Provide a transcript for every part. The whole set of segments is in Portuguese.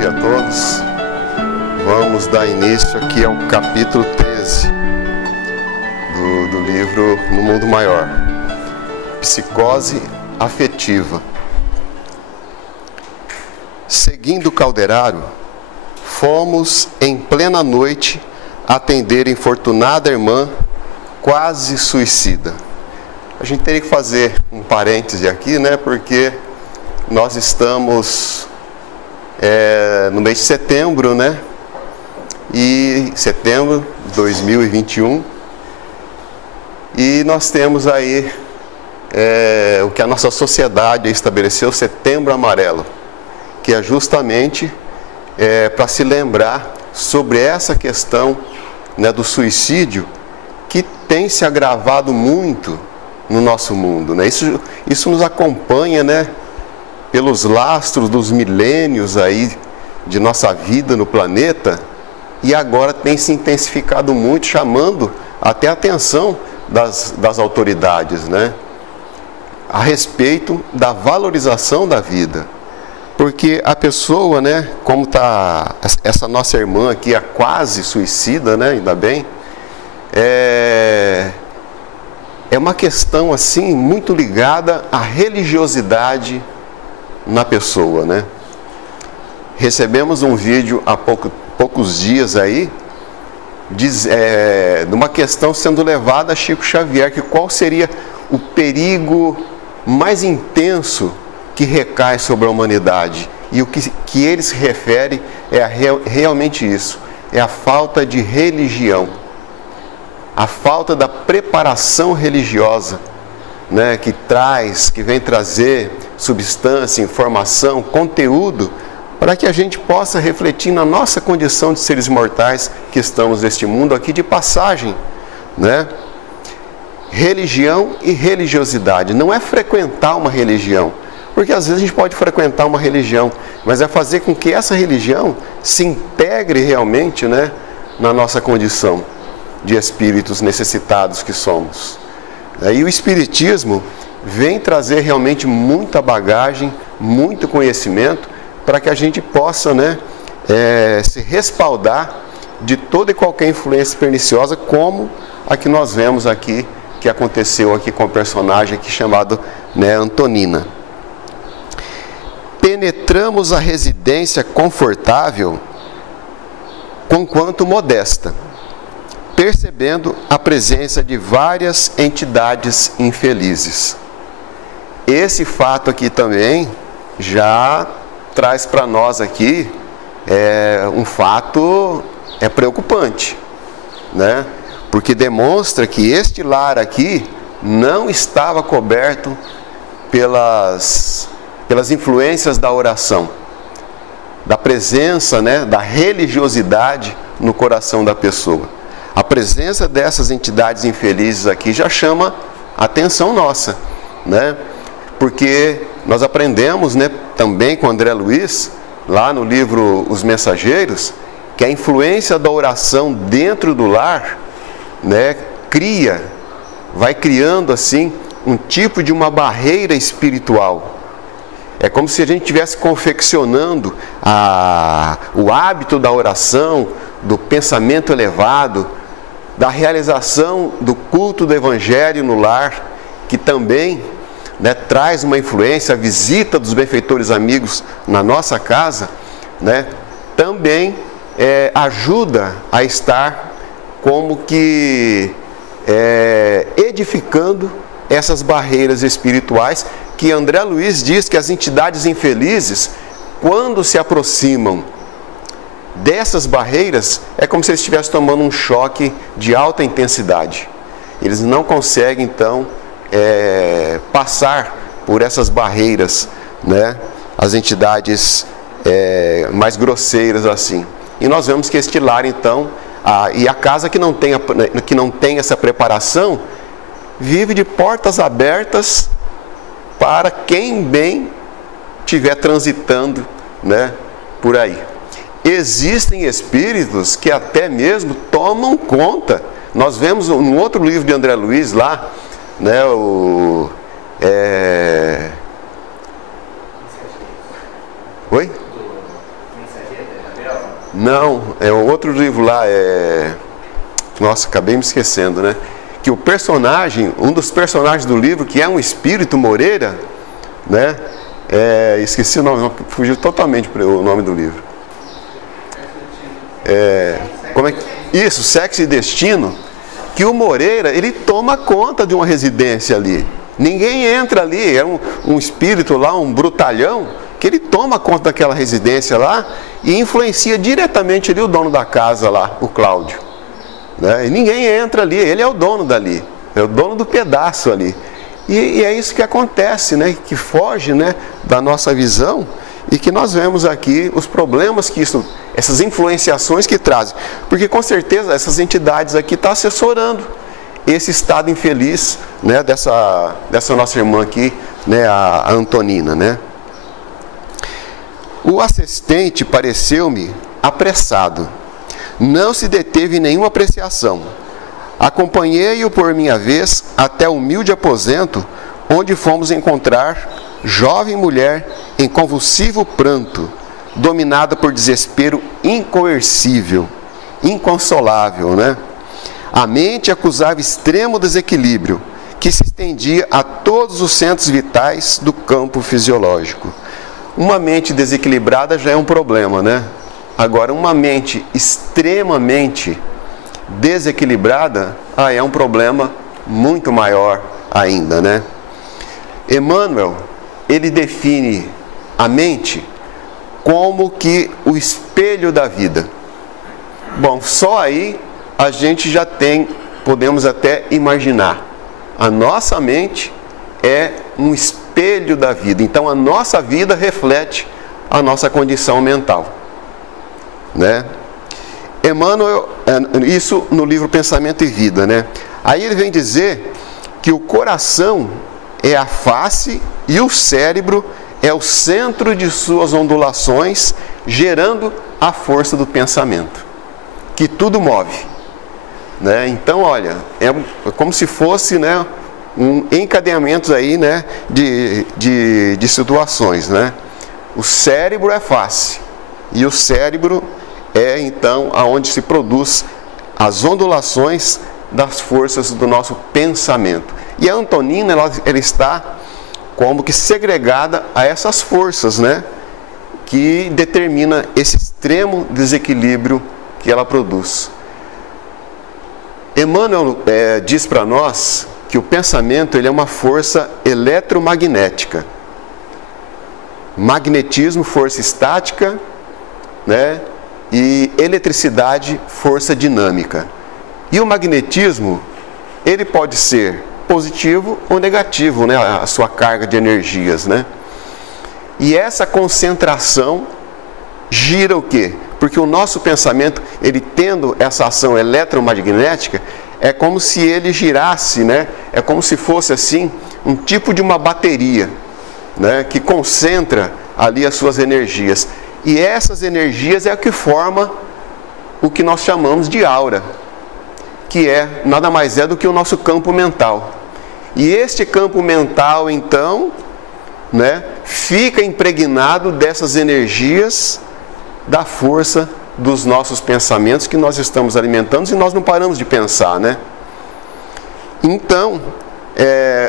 dia a todos. Vamos dar início aqui ao capítulo 13 do livro No Mundo Maior, Psicose Afetiva. Seguindo o calderário, fomos em plena noite atender infortunada irmã quase suicida. A gente teria que fazer um parêntese aqui, né? Porque nós estamos no mês de setembro, né? E setembro de 2021. E nós temos aí o que a nossa sociedade estabeleceu, Setembro Amarelo, que é justamente para se lembrar sobre essa questão, né, do suicídio, que tem se agravado muito no nosso mundo, né? Isso nos acompanha, né, pelos lastros dos milênios aí de nossa vida no planeta, e agora tem se intensificado muito, chamando até a atenção das autoridades, né, a respeito da valorização da vida. Porque a pessoa, né, como está essa nossa irmã aqui, a quase suicida, né, ainda bem, é uma questão assim muito ligada à religiosidade na pessoa, né? Recebemos um vídeo há poucos dias aí de uma questão sendo levada a Chico Xavier, que qual seria o perigo mais intenso que recai sobre a humanidade. E o que ele se refere é realmente isso, é a falta de religião, a falta da preparação religiosa, né, que vem trazer substância, informação, conteúdo, para que a gente possa refletir na nossa condição de seres mortais que estamos neste mundo aqui de passagem, né? Religião e religiosidade não é frequentar uma religião, porque às vezes a gente pode frequentar uma religião, mas é fazer com que essa religião se integre realmente, né, na nossa condição de espíritos necessitados que somos. E o Espiritismo vem trazer realmente muita bagagem, muito conhecimento, para que a gente possa, né, se respaldar de toda e qualquer influência perniciosa, como a que nós vemos aqui, que aconteceu aqui com o personagem aqui chamado, né, Antonina. Penetramos a residência confortável, conquanto modesta, percebendo a presença de várias entidades infelizes. Esse fato aqui também já traz para nós aqui um fato preocupante, né? Porque demonstra que este lar aqui não estava coberto pelas influências da oração, da presença, né, da religiosidade no coração da pessoa. A presença dessas entidades infelizes aqui já chama a atenção nossa, né? Porque nós aprendemos, né, também com André Luiz, lá no livro Os Mensageiros, que a influência da oração dentro do lar, né, vai criando assim um tipo de uma barreira espiritual. É como se a gente estivesse confeccionando o hábito da oração, do pensamento elevado, da realização do culto do Evangelho no lar, que também, né, traz uma influência, a visita dos benfeitores amigos na nossa casa, né, também ajuda a estar como que edificando essas barreiras espirituais, que André Luiz diz que as entidades infelizes, quando se aproximam dessas barreiras, é como se eles estivessem tomando um choque de alta intensidade. Eles não conseguem, então, passar por essas barreiras, né, as entidades mais grosseiras assim. E nós vemos que este lar, então, e a casa que não tem essa preparação, vive de portas abertas para quem bem estiver transitando, né, por aí. Existem espíritos que até mesmo tomam conta. Nós vemos no outro livro de André Luiz lá, né, Oi? Não, é outro livro lá, Nossa, acabei me esquecendo, né? Que o personagem, um dos personagens do livro, que é um espírito Moreira, né? Esqueci o nome, fugiu totalmente o nome do livro. Como é que... Isso, Sexo e Destino, que o Moreira, ele toma conta de uma residência ali. Ninguém entra ali, é um espírito lá, um brutalhão, que ele toma conta daquela residência lá e influencia diretamente ali o dono da casa lá, o Cláudio. Né? E ninguém entra ali, ele é o dono dali, é o dono do pedaço ali. E é isso que acontece, né? Que foge, né, da nossa visão e que nós vemos aqui os problemas que isso, essas influenciações que trazem. Porque com certeza essas entidades aqui estão assessorando esse estado infeliz, né, dessa nossa irmã aqui, né, a Antonina, né? O assistente pareceu-me apressado. Não se deteve em nenhuma apreciação. Acompanhei-o por minha vez até o humilde aposento, onde fomos encontrar jovem mulher em convulsivo pranto, dominada por desespero incoercível, inconsolável, né? A mente acusava extremo desequilíbrio, que se estendia a todos os centros vitais do campo fisiológico. Uma mente desequilibrada já é um problema, né? Agora, uma mente extremamente desequilibrada, é um problema muito maior ainda, né? Emmanuel, ele define a mente como que o espelho da vida. Bom, só aí a gente já tem, podemos até imaginar, a nossa mente é um espelho da vida. Então a nossa vida reflete a nossa condição mental, né? Emmanuel, isso no livro Pensamento e Vida, né? Aí ele vem dizer que o coração é a face e o cérebro é o centro de suas ondulações, gerando a força do pensamento, que tudo move, né? Então, olha, é como se fosse, né, um encadeamento aí, né, de situações, né? O cérebro é face e o cérebro é então aonde se produz as ondulações das forças do nosso pensamento. E a Antonina, ela está como que segregada a essas forças, né, que determina esse extremo desequilíbrio que ela produz. Emmanuel diz para nós que o pensamento, ele é uma força eletromagnética. Magnetismo, força estática, né? E eletricidade, força dinâmica. E o magnetismo, ele pode ser positivo ou negativo, né? A sua carga de energias, né? E essa concentração gira o quê? Porque o nosso pensamento, ele tendo essa ação eletromagnética, é como se ele girasse, né? É como se fosse assim, um tipo de uma bateria, né? Que concentra ali as suas energias. E essas energias é o que forma o que nós chamamos de aura, que nada mais é do que o nosso campo mental. E este campo mental, então, né, fica impregnado dessas energias da força dos nossos pensamentos que nós estamos alimentando e nós não paramos de pensar, né? Então,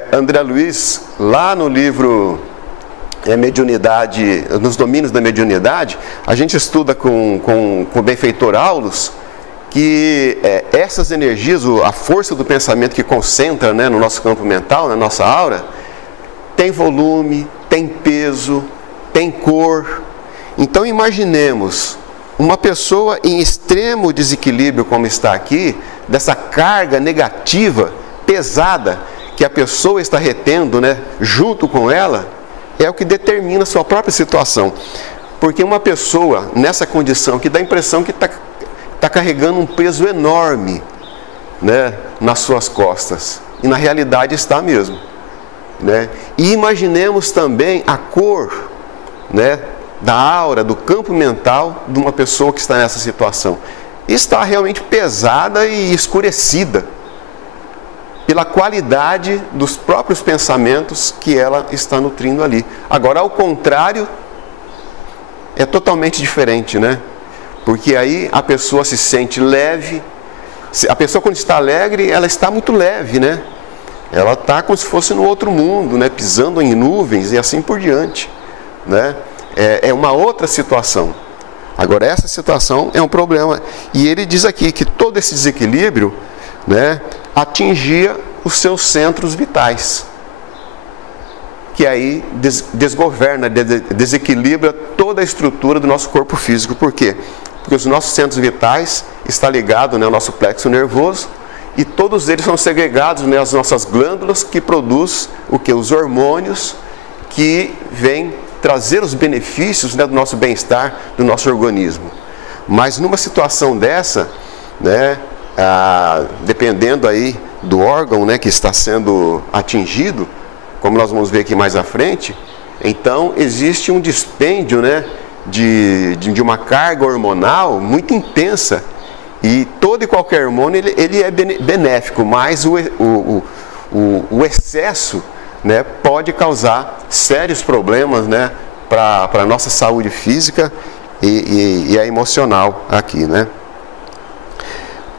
André Luiz, lá no livro Mediunidade, nos domínios da mediunidade, a gente estuda com o benfeitor Aulus que essas energias, a força do pensamento que concentra, né, no nosso campo mental, na nossa aura, tem volume, tem peso, tem cor. Então imaginemos uma pessoa em extremo desequilíbrio, como está aqui, dessa carga negativa, pesada, que a pessoa está retendo, né, junto com ela, é o que determina a sua própria situação. Porque uma pessoa nessa condição que dá a impressão que está carregando um peso enorme, né, nas suas costas. E na realidade está mesmo, né? E imaginemos também a cor, né, da aura, do campo mental de uma pessoa que está nessa situação. Está realmente pesada e escurecida pela qualidade dos próprios pensamentos que ela está nutrindo ali. Agora, ao contrário, é totalmente diferente, né? Porque aí a pessoa se sente leve. A pessoa, quando está alegre, ela está muito leve, né? Ela está como se fosse no outro mundo, né? Pisando em nuvens e assim por diante, né? É uma outra situação. Agora, essa situação é um problema. E ele diz aqui que todo esse desequilíbrio, né, atingia os seus centros vitais, que aí desgoverna, desequilibra toda a estrutura do nosso corpo físico. Por quê? Porque os nossos centros vitais estão ligados, né, ao nosso plexo nervoso, e todos eles são segregados, né, às nossas glândulas, que produz o que? Os hormônios que vêm trazer os benefícios, né, do nosso bem-estar, do nosso organismo. Mas numa situação dessa, né, dependendo aí do órgão, né, que está sendo atingido, como nós vamos ver aqui mais à frente, então existe um dispêndio, né, de uma carga hormonal muito intensa, e todo e qualquer hormônio ele é benéfico, mas o excesso, né, pode causar sérios problemas, né, para a nossa saúde física e a emocional aqui, né?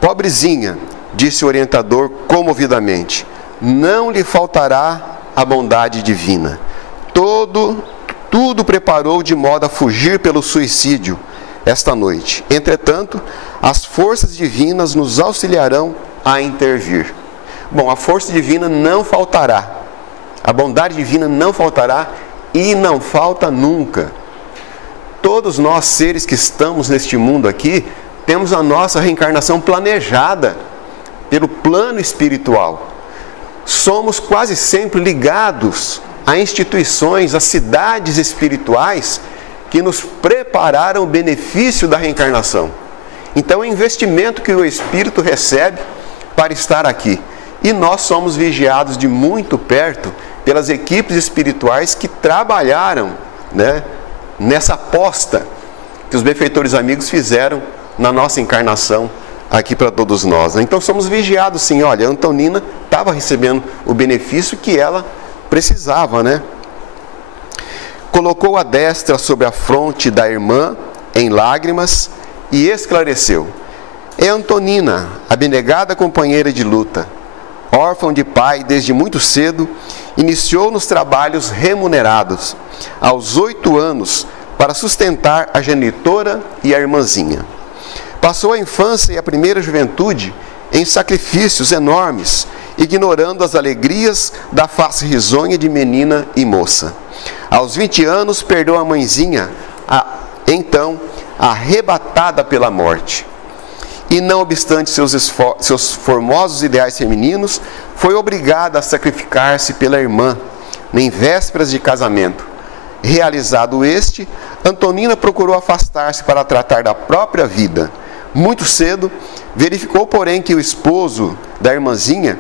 Pobrezinha, disse o orientador comovidamente, não lhe faltará a bondade divina. Tudo preparou de modo a fugir pelo suicídio esta noite. Entretanto, as forças divinas nos auxiliarão a intervir. Bom, a força divina não faltará. A bondade divina não faltará e não falta nunca. Todos nós, seres que estamos neste mundo aqui, temos a nossa reencarnação planejada pelo plano espiritual. Somos quase sempre ligados a instituições, a cidades espirituais que nos prepararam o benefício da reencarnação. Então, é o investimento que o espírito recebe para estar aqui. E nós somos vigiados de muito perto pelas equipes espirituais que trabalharam, né, nessa aposta que os benfeitores amigos fizeram na nossa encarnação aqui para todos nós, né? Então somos vigiados sim. Olha, a Antonina estava recebendo o benefício que ela precisava, né? Colocou a destra sobre a fronte da irmã em lágrimas e esclareceu: é Antonina, abnegada companheira de luta. Órfã de pai desde muito cedo, iniciou nos trabalhos remunerados, aos 8 anos, para sustentar a genitora e a irmãzinha. Passou a infância e a primeira juventude em sacrifícios enormes, ignorando as alegrias da face risonha de menina e moça. Aos 20 anos, perdeu a mãezinha, então arrebatada pela morte. E não obstante seus formosos ideais femininos, foi obrigada a sacrificar-se pela irmã, em vésperas de casamento. Realizado este, Antonina procurou afastar-se para tratar da própria vida. Muito cedo, verificou, porém, que o esposo da irmãzinha,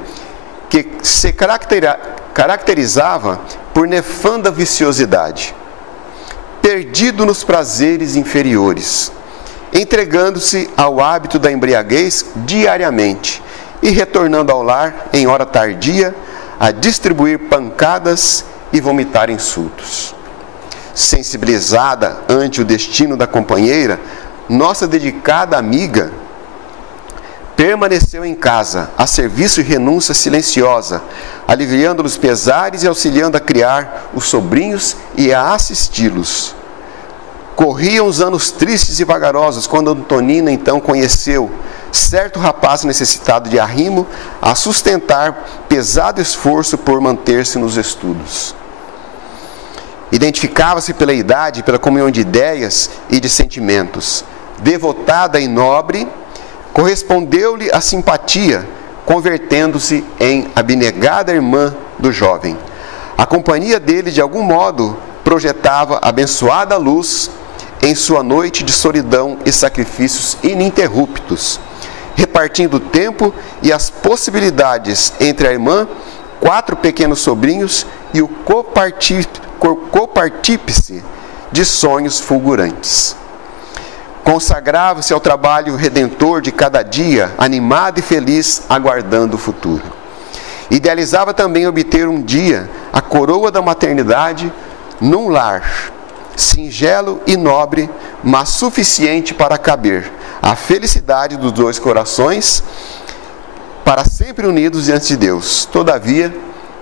que se caracterizava por nefanda viciosidade, perdido nos prazeres inferiores, entregando-se ao hábito da embriaguez diariamente e retornando ao lar em hora tardia a distribuir pancadas e vomitar insultos. Sensibilizada ante o destino da companheira, nossa dedicada amiga permaneceu em casa, a serviço de renúncia silenciosa, aliviando os pesares e auxiliando a criar os sobrinhos e a assisti-los. Corriam os anos tristes e vagarosos, quando Antonina então conheceu certo rapaz necessitado de arrimo a sustentar pesado esforço por manter-se nos estudos. Identificava-se pela idade, pela comunhão de ideias e de sentimentos. Devotada e nobre, correspondeu-lhe a simpatia, convertendo-se em abnegada irmã do jovem. A companhia dele, de algum modo, projetava abençoada luz em sua noite de solidão e sacrifícios ininterruptos, repartindo o tempo e as possibilidades entre a irmã, 4 pequenos sobrinhos e o copartípice de sonhos fulgurantes. Consagrava-se ao trabalho redentor de cada dia, animado e feliz, aguardando o futuro. Idealizava também obter um dia a coroa da maternidade num lar singelo e nobre, mas suficiente para caber a felicidade dos dois corações, para sempre unidos diante de Deus. Todavia,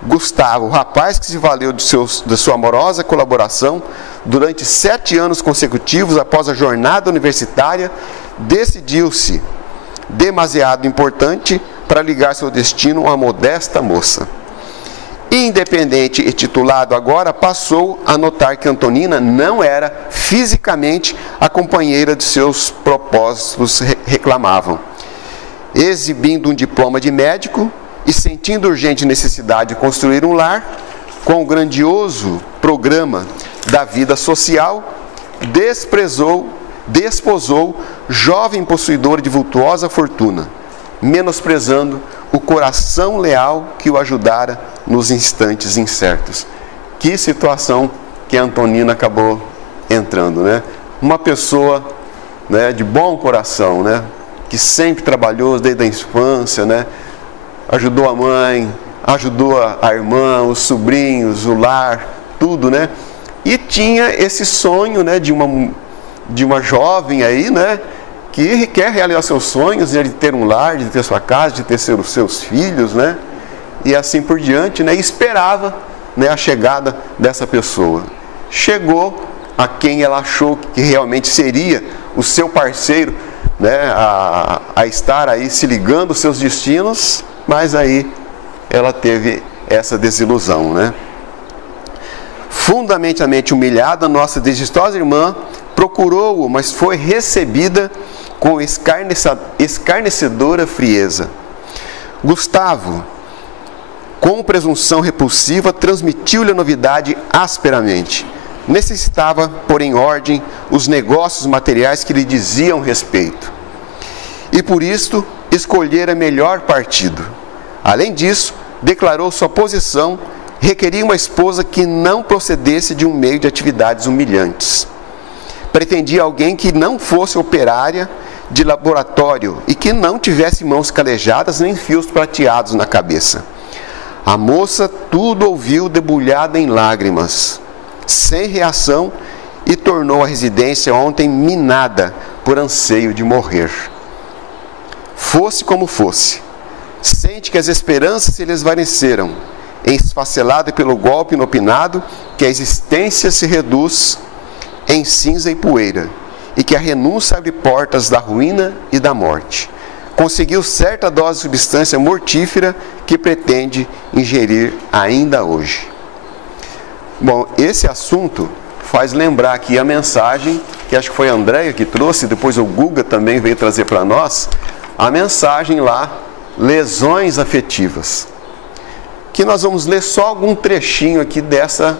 Gustavo, o rapaz que se valeu da sua amorosa colaboração durante 7 anos consecutivos após a jornada universitária, decidiu-se demasiado importante para ligar seu destino a uma modesta moça. Independente e titulado agora, passou a notar que Antonina não era fisicamente a companheira de seus propósitos reclamavam. Exibindo um diploma de médico e sentindo urgente necessidade de construir um lar, com o grandioso programa da vida social, desposou jovem possuidora de vultuosa fortuna, menosprezando o coração leal que o ajudara nos instantes incertos. Que situação que a Antonina acabou entrando, né? Uma pessoa, né, de bom coração, né, que sempre trabalhou desde a infância, né, ajudou a mãe, ajudou a irmã, os sobrinhos, o lar, tudo, né? E tinha esse sonho, né, de uma jovem aí, né, que quer realizar seus sonhos, de ter um lar, de ter sua casa, de ter seus filhos, né? E assim por diante, né? E esperava, né, a chegada dessa pessoa. Chegou a quem ela achou que realmente seria o seu parceiro, né, a estar aí se ligando aos seus destinos, mas aí ela teve essa desilusão, né? Fundamentalmente humilhada, nossa desdichosa irmã procurou-o, mas foi recebida com escarnecedora frieza. Gustavo, com presunção repulsiva, transmitiu-lhe a novidade asperamente. Necessitava pôr em ordem os negócios materiais que lhe diziam respeito. E por isto, escolhera melhor partido. Além disso, declarou sua posição, requeria uma esposa que não procedesse de um meio de atividades humilhantes. Pretendia alguém que não fosse operária de laboratório e que não tivesse mãos calejadas nem fios prateados na cabeça. A moça tudo ouviu debulhada em lágrimas, sem reação, e tornou a residência ontem minada por anseio de morrer. Fosse como fosse, sente que as esperanças se lhe esvaneceram, esfacelada pelo golpe inopinado, que a existência se reduz em cinza e poeira, e que a renúncia abre portas da ruína e da morte. Conseguiu certa dose de substância mortífera que pretende ingerir ainda hoje. Bom, esse assunto faz lembrar aqui a mensagem, que acho que foi a Andréia que trouxe, depois o Guga também veio trazer para nós, a mensagem lá, lesões afetivas. Que nós vamos ler só algum trechinho aqui dessa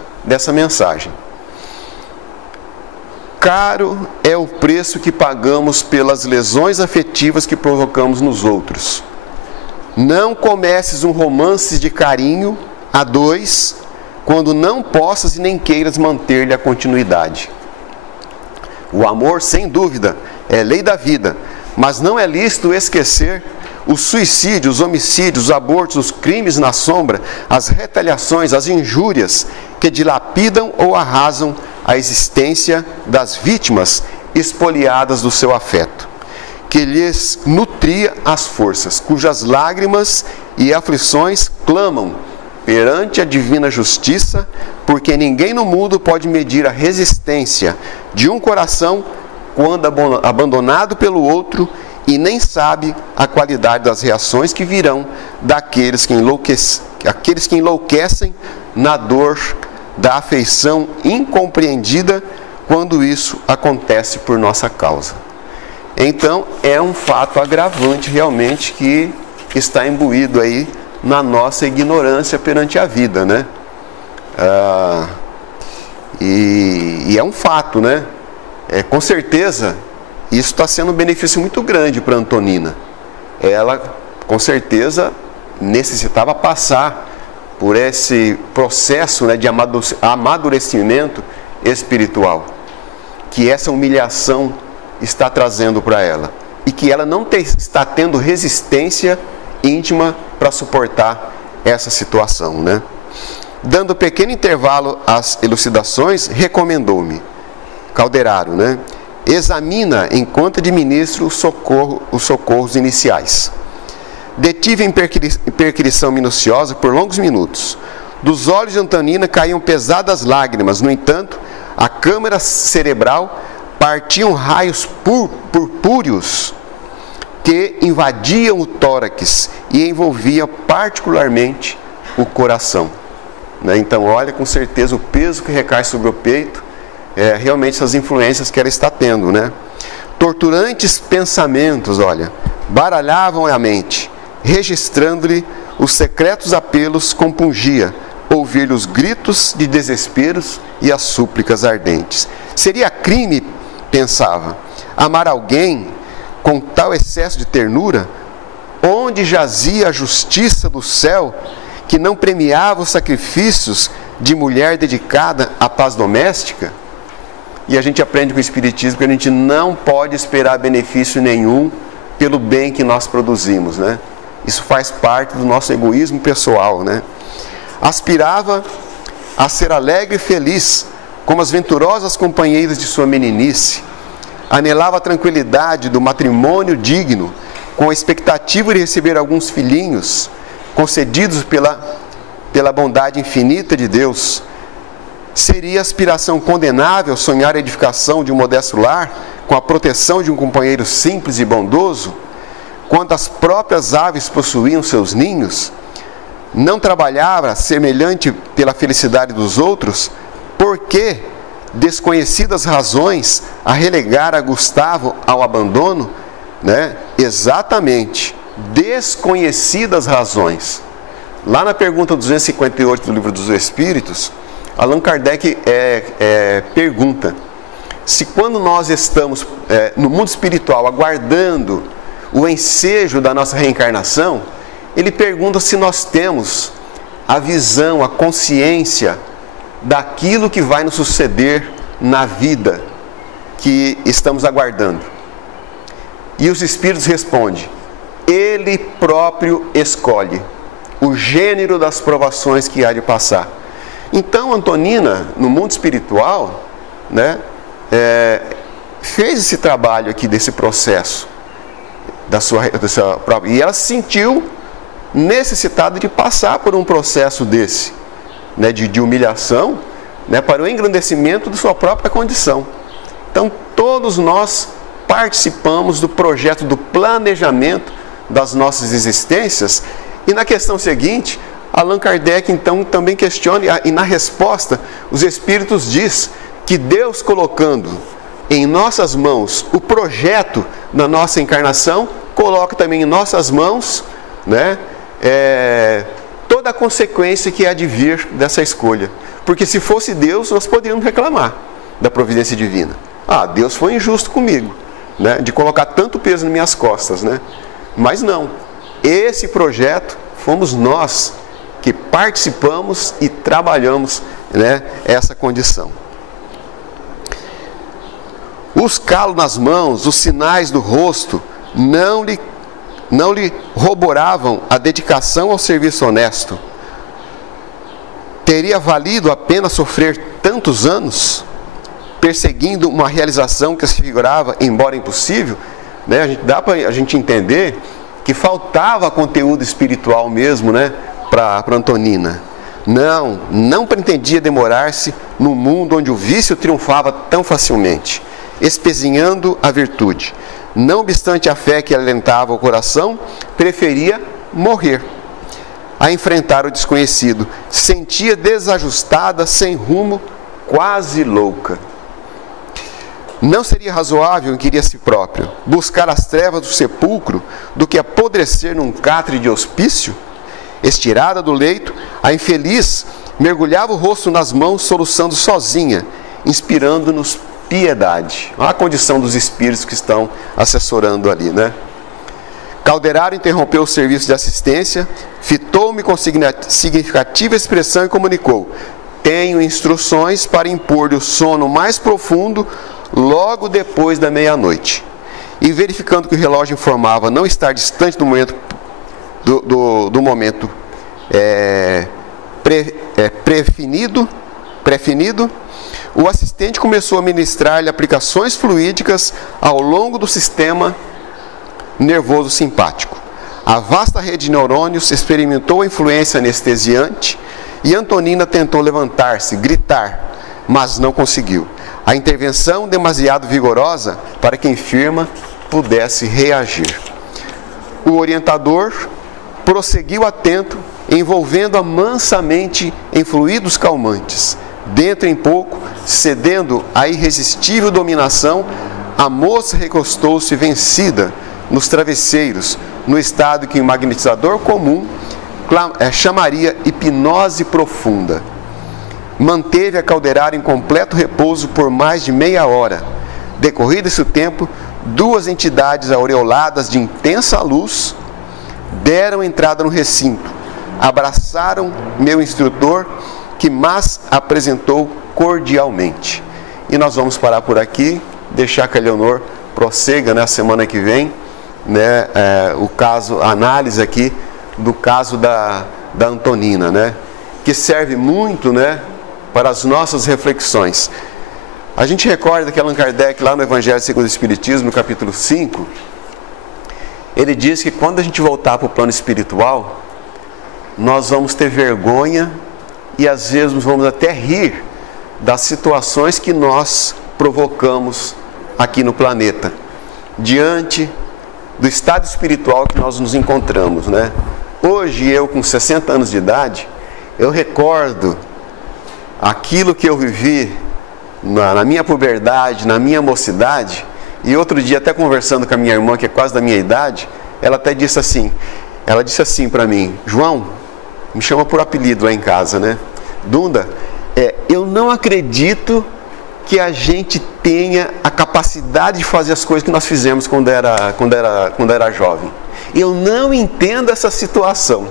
mensagem. Caro é o preço que pagamos pelas lesões afetivas que provocamos nos outros. Não comeces um romance de carinho a dois, quando não possas e nem queiras manter-lhe a continuidade. O amor, sem dúvida, é lei da vida, mas não é lícito esquecer os suicídios, os homicídios, os abortos, os crimes na sombra, as retaliações, as injúrias que dilapidam ou arrasam a existência das vítimas espoliadas do seu afeto, que lhes nutria as forças, cujas lágrimas e aflições clamam perante a divina justiça, porque ninguém no mundo pode medir a resistência de um coração quando abandonado pelo outro, e nem sabe a qualidade das reações que virão daqueles que enlouquecem na dor da afeição incompreendida quando isso acontece por nossa causa. Então, é um fato agravante realmente que está imbuído aí na nossa ignorância perante a vida, né? E é um fato, né? Com certeza, isso está sendo um benefício muito grande para a Antonina. Ela, com certeza, necessitava passar por esse processo, né, de amadurecimento espiritual, que essa humilhação está trazendo para ela, e que ela não está tendo resistência íntima para suportar essa situação, né? Dando pequeno intervalo às elucidações, recomendou-me: Calderaro, né? Examina enquanto administra os socorros iniciais. Detive em perquisição minuciosa por longos minutos. Dos olhos de Antonina caíam pesadas lágrimas. No entanto, a câmara cerebral partiam raios purpúreos que invadiam o tórax e envolviam particularmente o coração. Então, olha com certeza o peso que recai sobre o peito, realmente essas influências que ela está tendo, né? Torturantes pensamentos, olha, baralhavam a mente, registrando-lhe os secretos apelos, compungia ouvir os gritos de desesperos e as súplicas ardentes. Seria crime, pensava, amar alguém com tal excesso de ternura? Onde jazia a justiça do céu, que não premiava os sacrifícios de mulher dedicada à paz doméstica? E a gente aprende com o Espiritismo que a gente não pode esperar benefício nenhum pelo bem que nós produzimos, né? Isso faz parte do nosso egoísmo pessoal, né? Aspirava a ser alegre e feliz, como as venturosas companheiras de sua meninice. Anelava a tranquilidade do matrimônio digno, com a expectativa de receber alguns filhinhos, concedidos pela bondade infinita de Deus. Seria aspiração condenável sonhar a edificação de um modesto lar, com a proteção de um companheiro simples e bondoso, quando as próprias aves possuíam seus ninhos? Não trabalhava semelhante pela felicidade dos outros? Por que desconhecidas razões a relegar a Gustavo ao abandono? Né? Exatamente, desconhecidas razões. Lá na pergunta 258 do Livro dos Espíritos, Allan Kardec pergunta se quando nós estamos no mundo espiritual aguardando o ensejo da nossa reencarnação, ele pergunta se nós temos a visão, a consciência daquilo que vai nos suceder na vida que estamos aguardando. E os Espíritos respondem: Ele próprio escolhe o gênero das provações que há de passar. Então, Antonina, no mundo espiritual, né, fez esse trabalho aqui, desse processo, da sua própria, e ela se sentiu necessitada de passar por um processo desse, né, de humilhação, né, para o engrandecimento de sua própria condição. Então, todos nós participamos do projeto, do planejamento das nossas existências. E na questão seguinte, Allan Kardec então também questiona, e na resposta os Espíritos diz que Deus, colocando em nossas mãos o projeto da nossa encarnação, coloca também em nossas mãos, né, toda a consequência que há de vir dessa escolha. Porque se fosse Deus, nós poderíamos reclamar da providência divina. Ah, Deus foi injusto comigo, né, de colocar tanto peso nas minhas costas, né? Mas não, esse projeto fomos nós que participamos e trabalhamos, né, essa condição. Os calos nas mãos, os sinais do rosto, não lhe roboravam a dedicação ao serviço honesto. Teria valido a pena sofrer tantos anos perseguindo uma realização que se figurava, embora impossível, né? Dá para a gente entender que faltava conteúdo espiritual mesmo, né, para Antonina. Não pretendia demorar-se no mundo onde o vício triunfava tão facilmente, espezinhando a virtude. Não obstante a fé que alentava o coração, preferia morrer a enfrentar o desconhecido. Sentia desajustada, sem rumo, quase louca. Não seria razoável, inquiria a si próprio, buscar as trevas do sepulcro do que apodrecer num catre de hospício? Estirada do leito, a infeliz mergulhava o rosto nas mãos, soluçando sozinha, inspirando-nos piedade. Olha a condição dos espíritos que estão assessorando ali, né? Calderaro interrompeu o serviço de assistência, fitou-me com significativa expressão e comunicou: tenho instruções para impor-lhe o sono mais profundo logo depois da meia-noite. E verificando que o relógio informava não estar distante do momento prefinido, pré-finido, o assistente começou a ministrar-lhe aplicações fluídicas ao longo do sistema nervoso simpático. A vasta rede de neurônios experimentou a influência anestesiante e Antonina tentou levantar-se, gritar, mas não conseguiu. A intervenção demasiado vigorosa para que a enferma pudesse reagir. O orientador prosseguiu atento, envolvendo-a mansamente em fluidos calmantes. Dentro em pouco, cedendo à irresistível dominação, a moça recostou-se vencida nos travesseiros, no estado que o magnetizador comum chamaria hipnose profunda. Manteve a caldeirada em completo repouso por mais de meia hora. Decorrido esse tempo, duas entidades aureoladas de intensa luz deram entrada no recinto, abraçaram meu instrutor, que mas apresentou cordialmente. E nós vamos parar por aqui, deixar que a Leonor prossega na semana que vem, né, a análise aqui do caso da Antonina, né, que serve muito, né, para as nossas reflexões. A gente recorda que Allan Kardec, lá no Evangelho segundo o Espiritismo, no capítulo 5, ele diz que quando a gente voltar para o plano espiritual, nós vamos ter vergonha e às vezes vamos até rir das situações que nós provocamos aqui no planeta, diante do estado espiritual que nós nos encontramos, né? Hoje, eu com 60 anos de idade, eu recordo aquilo que eu vivi na minha puberdade, na minha mocidade, e outro dia, até conversando com a minha irmã, que é quase da minha idade, ela até disse assim, para mim, João, me chama por apelido lá em casa, né? Dunda, eu não acredito que a gente tenha a capacidade de fazer as coisas que nós fizemos quando era jovem. Eu não entendo essa situação.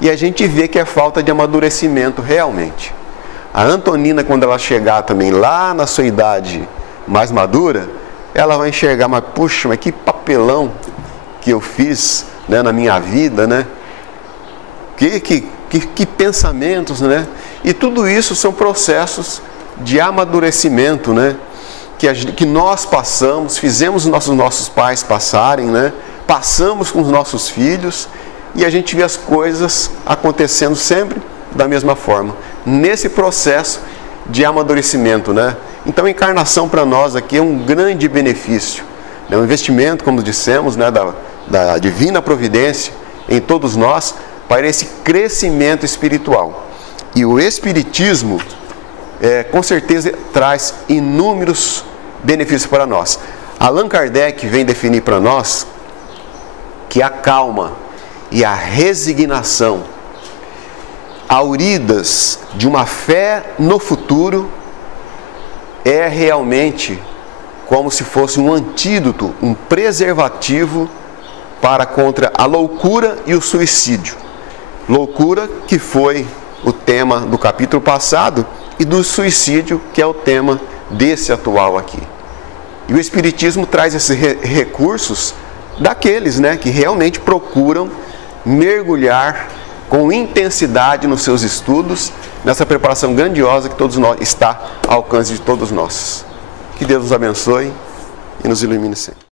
E a gente vê que é falta de amadurecimento realmente. A Antonina, quando ela chegar também lá na sua idade mais madura, ela vai enxergar, mas puxa, mas que papelão que eu fiz, né, na minha vida, né? Que pensamentos, né? E tudo isso são processos de amadurecimento, né? Que nós passamos, fizemos os nossos pais passarem, né? Passamos com os nossos filhos e a gente vê as coisas acontecendo sempre da mesma forma, nesse processo de amadurecimento, né? Então a encarnação para nós aqui é um grande benefício, né? Um investimento, como dissemos, né? da divina providência em todos nós para esse crescimento espiritual. E o Espiritismo com certeza traz inúmeros benefícios para nós. Allan Kardec vem definir para nós que a calma e a resignação, auridas de uma fé no futuro, é realmente como se fosse um antídoto, um preservativo contra a loucura e o suicídio. Loucura que foi o tema do capítulo passado e do suicídio, que é o tema desse atual aqui. E o Espiritismo traz esses recursos daqueles, né, que realmente procuram mergulhar com intensidade nos seus estudos, nessa preparação grandiosa que todos nós está ao alcance de todos nós. Que Deus nos abençoe e nos ilumine sempre.